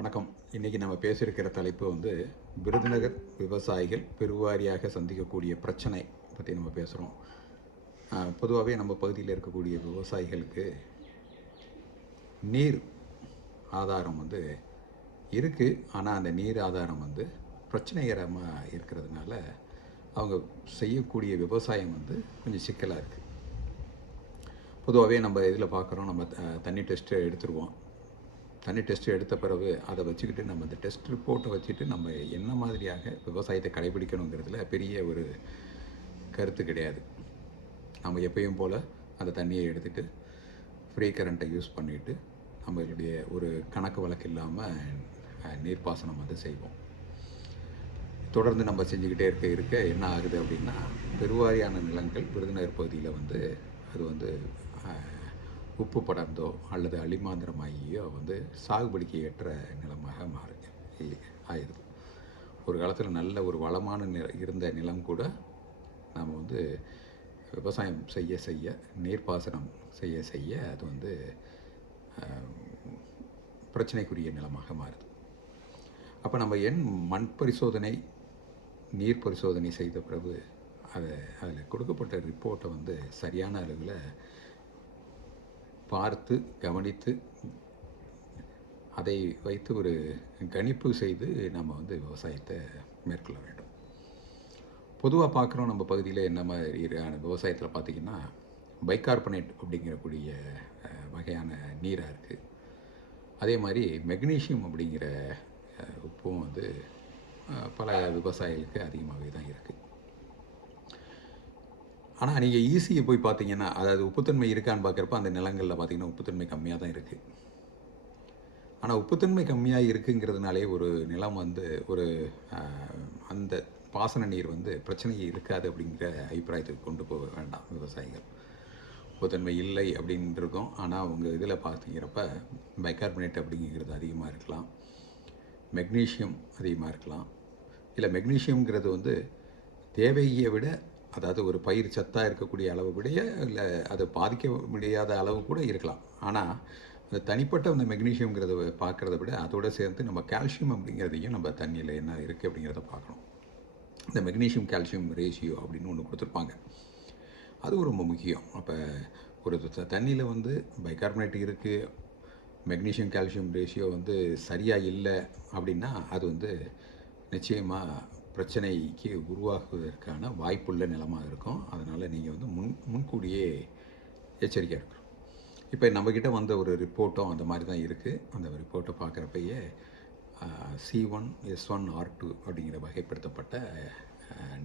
வணக்கம். இன்றைக்கி நம்ம பேசியிருக்கிற தலைப்பு வந்து விருதுநகர் விவசாயிகள் பெருவாரியாக சந்திக்கக்கூடிய பிரச்சனை பற்றி நம்ம பேசுகிறோம் பொதுவாகவே நம்ம பகுதியில் இருக்கக்கூடிய விவசாயிகளுக்கு நீர் ஆதாரம் வந்து இருக்குது ஆனால் அந்த நீர் ஆதாரம் வந்து பிரச்சனைகரமாக இருக்கிறதுனால அவங்க செய்யக்கூடிய விவசாயம் வந்து கொஞ்சம் சிக்கலாக இருக்குது பொதுவாகவே நம்ம இதில் பார்க்குறோம் நம்ம த- தண்ணி டெஸ்ட்டு எடுத்துருவோம். தண்ணி டெஸ்ட் எடுத்த பிறகு அதை வச்சுக்கிட்டு நம்ம அந்த டெஸ்ட் ரிப்போர்ட்டை வச்சுட்டு நம்ம என்ன மாதிரியாக விவசாயத்தை கடைபிடிக்கணுங்கிறதுல பெரிய ஒரு கருத்து கிடையாது. நம்ம எப்பயும் போல் அந்த தண்ணியை எடுத்துகிட்டு ஃப்ரீ கரண்ட்டை யூஸ் பண்ணிவிட்டு நம்மளுடைய ஒரு கணக்கு வழக்கு இல்லாமல் நீர்ப்பாசனம் வந்து செய்வோம். தொடர்ந்து நம்ம செஞ்சுக்கிட்டே இருக்க இருக்க என்ன ஆகுது அப்படின்னா பெருவாரியான நிலங்கள் விருதுநகர் பகுதியில் வந்து அது வந்து உப்பு படர்ந்தோ அல்லது அலிமாந்திரமாகியோ வந்து சாகுபடிக்கு ஏற்ற நிலமாக மாறுது இல்லை ஆயிடுது. ஒரு காலத்தில் நல்ல ஒரு வளமான நில இருந்த நிலம் கூட நாம் வந்து விவசாயம் செய்ய செய்ய நீர்ப்பாசனம் செய்ய செய்ய அது வந்து பிரச்சனைக்குரிய நிலமாக மாறுது. அப்போ நம்ம என் மண் பரிசோதனை நீர் பரிசோதனை செய்த பிறகு அதை அதில் கொடுக்கப்பட்ட ரிப்போர்ட்டை வந்து சரியான அளவில் பார்த்து கவனித்து அதை வைத்து ஒரு கணிப்பு செய்து நம்ம வந்து விவசாயத்தை மேற்கொள்ள வேண்டும். பொதுவாக பார்க்குறோம் நம்ம பகுதியில் என்ன மாதிரியான விவசாயத்தில் பார்த்திங்கன்னா பைகார்பனேட் அப்படிங்கிறக்கூடிய வகையான நீராக இருக்குது அதே மாதிரி மெக்னீஷியம் அப்படிங்கிற உப்பும் வந்து பல விவசாயிகளுக்கு அதிகமாகவே தான் இருக்குது ஆனால் நீங்கள் ஈஸியை போய் பார்த்தீங்கன்னா அதாவது உப்புத்தன்மை இருக்கான்னு பார்க்குறப்ப அந்த நிலங்களில் பார்த்தீங்கன்னா உப்புத்தன்மை கம்மியாக தான் இருக்குது ஆனால் உப்புத்தன்மை கம்மியாக இருக்குங்கிறதுனாலே ஒரு நிலம் வந்து ஒரு அந்த பாசன நீர் வந்து பிரச்சனை இருக்காது அப்படிங்கிற அபிப்பிராயத்துக்கு கொண்டு போக வேண்டாம் விவசாயிகள். உப்புத்தன்மை இல்லை அப்படின்னு ஆனால் அவங்க இதில் பார்த்தீங்கிறப்ப பைகார்பனேட் அப்படிங்கிறது அதிகமாக இருக்கலாம். மெக்னீஷியம் அதிகமாக இருக்கலாம். இல்லை மெக்னீஷியம்ங்கிறது வந்து தேவையை விட அதாவது ஒரு பயிர் சத்தாக இருக்கக்கூடிய அளவை இல்லை அதை பாதிக்க முடியாத அளவு கூட இருக்கலாம். ஆனால் அந்த தனிப்பட்ட அந்த மெக்னீஷியம்ங்கிறத பார்க்குறத விட அதோடு சேர்த்து நம்ம கால்சியம் அப்படிங்கிறதையும் நம்ம தண்ணியில் என்ன இருக்குது அப்படிங்கிறத பார்க்கணும். இந்த மெக்னீஷியம் கால்சியம் ரேஷியோ அப்படின்னு ஒன்று கொடுத்துருப்பாங்க. அது ரொம்ப முக்கியம். அப்போ ஒரு தண்ணியில் வந்து பைகார்பனேட் இருக்குது மெக்னீஷியம் கால்சியம் ரேஷியோ வந்து சரியாக இல்லை அப்படின்னா அது வந்து நிச்சயமாக பிரச்சனைக்கு உருவாகுவதற்கான வாய்ப்புள்ள நிலமாக இருக்கும். அதனால் நீங்கள் வந்து முன் முன்கூடியே எச்சரிக்கையாக இருக்கணும். இப்போ நம்மக்கிட்ட வந்த ஒரு ரிப்போர்ட்டும் அந்த மாதிரி தான் இருக்குது அந்த ரிப்போர்ட்டை பார்க்குறப்பயே C one S one R two அப்படிங்கிற வகைப்படுத்தப்பட்ட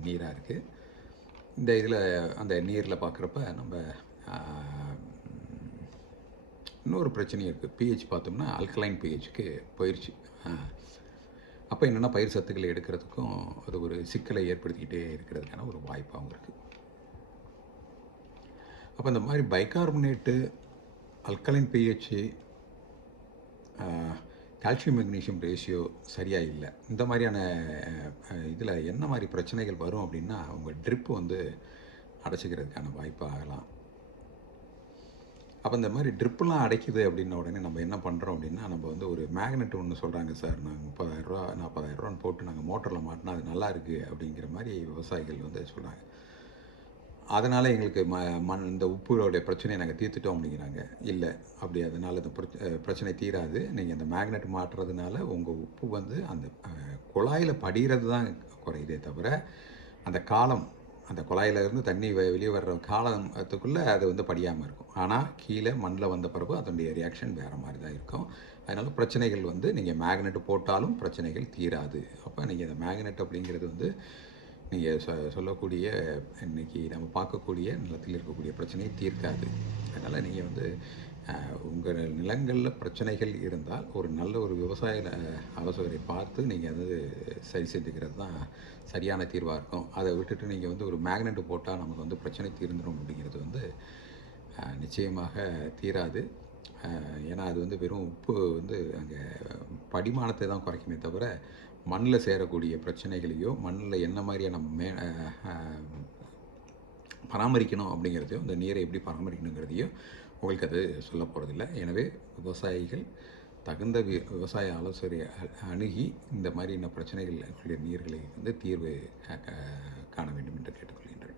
நீராக இருக்குது இந்த இதில் அந்த நீரில் பார்க்குறப்ப நம்ம இன்னொரு பிரச்சனையும் இருக்குது பிஹெச் பார்த்தோம்னா அல்கலைன் பிஹெச்சுக்கு போயிடுச்சு அப்போ என்னென்னா பயிர் சத்துக்களை எடுக்கிறதுக்கும் அது ஒரு சிக்கலை ஏற்படுத்திக்கிட்டே இருக்கிறதுக்கான ஒரு வாய்ப்பாகவும் இருக்குது அப்போ இந்த மாதிரி bicarbonate alkaline pH calcium magnesium ratio சரியாக இல்லை. இந்த மாதிரியான இதில் என்ன மாதிரி பிரச்சனைகள் வரும் அப்படின்னா அவங்க ட்ரிப்பு வந்து அடைச்சிக்கிறதுக்கான வாய்ப்பாகலாம். அப்போ இந்த மாதிரி ட்ரிப்பெலாம் அடைக்குது அப்படின்ன உடனே நம்ம என்ன பண்ணுறோம் அப்படின்னா நம்ம வந்து ஒரு மேக்னெட் ஒன்று சொல்கிறாங்க சார். நாங்கள் முப்பதாயிரரூவா நாற்பதாயிரரூவான்னு போட்டு நாங்கள் மோட்டரில் மாட்டினா அது நல்லா இருக்குது அப்படிங்கிற மாதிரி விவசாயிகள் வந்து சொல்கிறாங்க அதனால் எங்களுக்கு ம மண் இந்த உப்புடைய பிரச்சனையை நாங்கள் தீர்த்துட்டோம் அப்படிங்கிறாங்க. இல்லை அப்படி அதனால் இந்த பிரச்சனை தீராது. நீங்கள் இந்த மேக்னெட் மாட்டுறதுனால உங்கள் உப்பு வந்து அந்த குழாயில் படிகிறது தான் குறையுதே தவிர அந்த காலம் அந்த குழாயில இருந்து தண்ணி வெ- வெளியே வர்ற காலத்துக்குள்ளே அது வந்து படியாமல் இருக்கும். ஆனால் கீழே மண்ணில் வந்த பிறகு அதனுடைய ரியாக்ஷன் வேறு மாதிரி தான் இருக்கும். அதனால் பிரச்சனைகள் வந்து நீங்கள் மேக்னெட் போட்டாலும் பிரச்சனைகள் தீராது. அப்போ நீங்கள் இந்த மேக்னெட் அப்படிங்கிறது வந்து நீங்கள் சொ சொல்லக்கூடிய இன்றைக்கி நம்ம பார்க்கக்கூடிய நிலத்தில் இருக்கக்கூடிய பிரச்சனையை தீர்க்காது. அதனால் நீங்கள் வந்து உங்கள் நிலங்களில் பிரச்சனைகள் இருந்தால் ஒரு நல்ல ஒரு விவசாய ஆலோசகரை பார்த்து நீங்கள் அது சரி செஞ்சுக்கிறது தான் சரியான தீர்வாக இருக்கும். அதை விட்டுட்டு நீங்கள் வந்து ஒரு மேக்னெட் போட்டால் நமக்கு வந்து பிரச்சனை தீர்ந்துடும் அப்படிங்கிறது வந்து நிச்சயமாக தீராது. ஏன்னா அது வந்து வெறும் உப்பு வந்து அங்கே படிமானத்தை தான் குறைக்குமே தவிர மண்ணில் சேரக்கூடிய பிரச்சனைகளையோ மண்ணில் என்ன மாதிரியான மே பராமரிக்கணும் அப்படிங்கிறதையும் இந்த நீரை எப்படி பராமரிக்கணுங்கிறதையும் உங்களுக்கு அது சொல்ல போகிறதில்ல எனவே விவசாயிகள் தகுந்த வி- விவசாய ஆலோசனை அணுகி இந்த மாதிரியான பிரச்சனைகள் நீர்களை வந்து தீர்வு காண வேண்டும் என்று கேட்டுக்கொள்கிறேன்